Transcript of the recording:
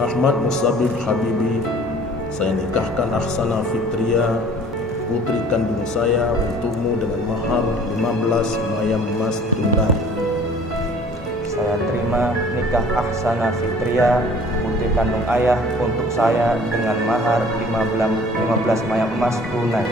Ahmad Musabib Habibi, saya nikahkan Ahsanah Fitria, putri kandung saya, untukmu dengan mahar 15 mayam emas tunai. Saya terima nikah Ahsanah Fitria, putri kandung ayah, untuk saya dengan mahar 15 mayam emas tunai.